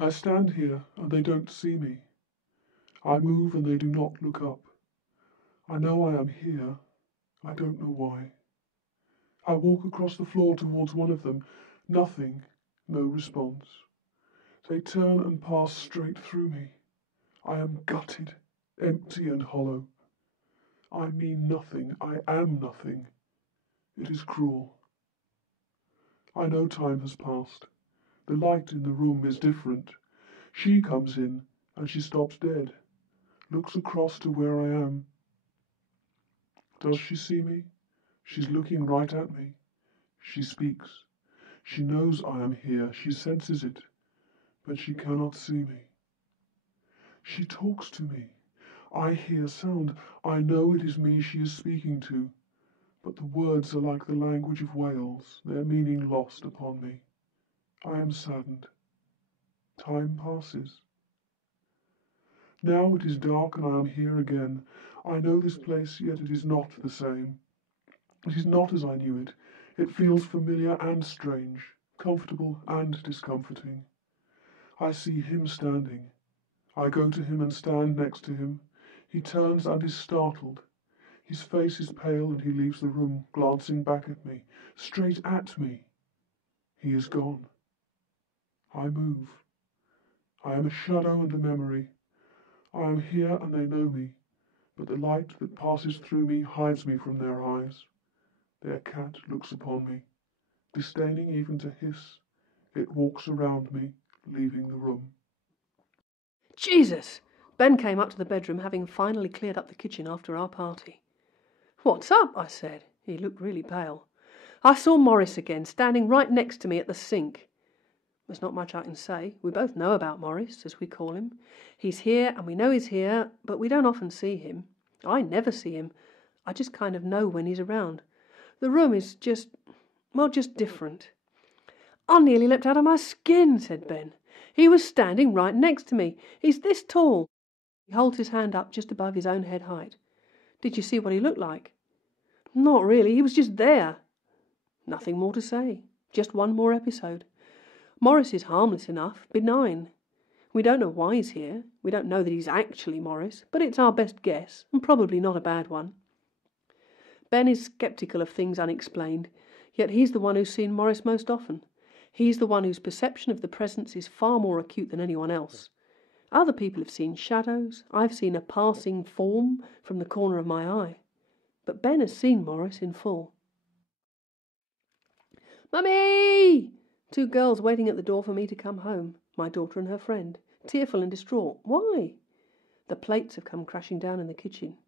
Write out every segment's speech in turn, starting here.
I stand here and they don't see me. I move and they do not look up. I know I am here. I don't know why. I walk across the floor towards one of them. Nothing, no response. They turn and pass straight through me. I am gutted, empty and hollow. I mean nothing. I am nothing. It is cruel. I know time has passed. The light in the room is different. She comes in and she stops dead, looks across to where I am. Does she see me? She's looking right at me. She speaks. She knows I am here. She senses it, but she cannot see me. She talks to me. I hear sound. I know it is me she is speaking to, but the words are like the language of whales, their meaning lost upon me. I am saddened. Time passes. Now it is dark and I am here again. I know this place, yet it is not the same. It is not as I knew it. It feels familiar and strange, comfortable and discomforting. I see him standing. I go to him and stand next to him. He turns and is startled. His face is pale and he leaves the room, glancing back at me, straight at me. He is gone. I move. I am a shadow and a memory. I am here and they know me, but the light that passes through me hides me from their eyes. Their cat looks upon me, disdaining even to hiss. It walks around me, leaving the room. Jesus! Ben came up to the bedroom, having finally cleared up the kitchen after our party. "What's up?" I said. He looked really pale. "I saw Morris again, standing right next to me at the sink." There's not much I can say. We both know about Morris, as we call him. He's here, and we know he's here, but we don't often see him. I never see him. I just kind of know when he's around. The room is just different. "I nearly leapt out of my skin," said Ben. "He was standing right next to me. He's this tall." He holds his hand up just above his own head height. "Did you see what he looked like?" "Not really. He was just there." Nothing more to say. Just one more episode. Morris is harmless enough, benign. We don't know why he's here. We don't know that he's actually Morris, but it's our best guess, and probably not a bad one. Ben is sceptical of things unexplained, yet he's the one who's seen Morris most often. He's the one whose perception of the presence is far more acute than anyone else. Other people have seen shadows. I've seen a passing form from the corner of my eye. But Ben has seen Morris in full. "Mummy!" Two girls waiting at the door for me to come home. My daughter and her friend, tearful and distraught. Why? The plates have come crashing down in the kitchen.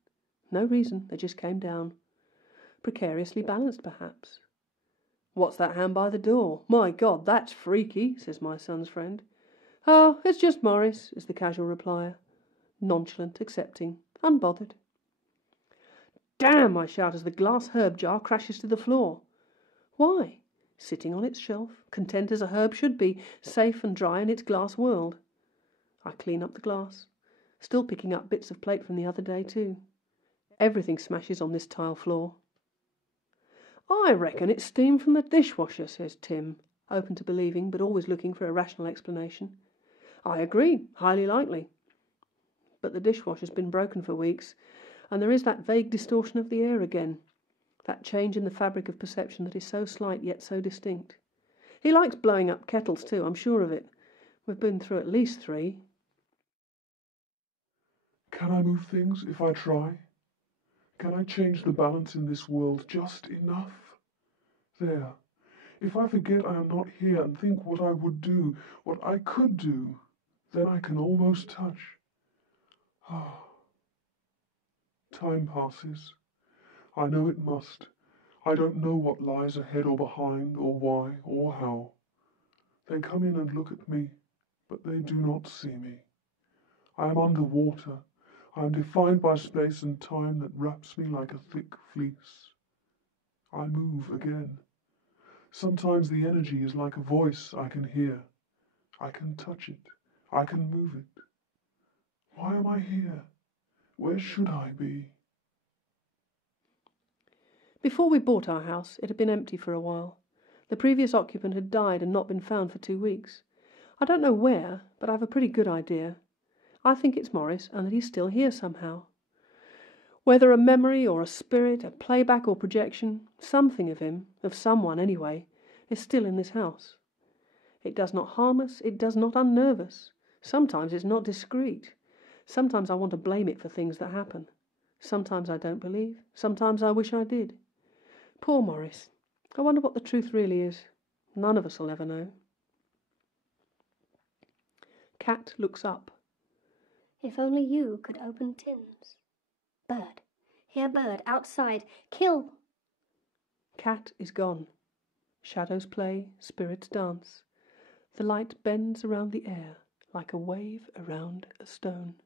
No reason, they just came down. Precariously balanced, perhaps. "What's that hand by the door? My God, that's freaky," says my son's friend. "Oh, it's just Morris," is the casual reply. Nonchalant, accepting, unbothered. "Damn!" I shout as the glass herb jar crashes to the floor. Why? Sitting on its shelf, content as a herb should be, safe and dry in its glass world. I clean up the glass, still picking up bits of plate from the other day too. Everything smashes on this tile floor. "I reckon it's steam from the dishwasher," says Tim, open to believing but always looking for a rational explanation. "I agree, highly likely. But the dishwasher's been broken for weeks, and there is that vague distortion of the air again. That change in the fabric of perception that is so slight yet so distinct. He likes blowing up kettles too, I'm sure of it. We've been through at least 3. Can I move things if I try? Can I change the balance in this world just enough? There. If I forget I am not here and think what I would do, what I could do, then I can almost touch. Ah. Time passes. I know it must. I don't know what lies ahead or behind, or why, or how. They come in and look at me, but they do not see me. I am under water. I am defined by space and time that wraps me like a thick fleece. I move again. Sometimes the energy is like a voice I can hear. I can touch it. I can move it. Why am I here? Where should I be? Before we bought our house, it had been empty for a while. The previous occupant had died and not been found for 2 weeks. I don't know where, but I've a pretty good idea. I think it's Morris, and that he's still here somehow. Whether a memory or a spirit, a playback or projection, something of him, of someone anyway, is still in this house. It does not harm us, it does not unnerve us. Sometimes it's not discreet. Sometimes I want to blame it for things that happen. Sometimes I don't believe. Sometimes I wish I did. Poor Morris. I wonder what the truth really is. None of us will ever know. Cat looks up. If only you could open tins. Bird. Here, bird, outside. Kill! Cat is gone. Shadows play, spirits dance. The light bends around the air like a wave around a stone.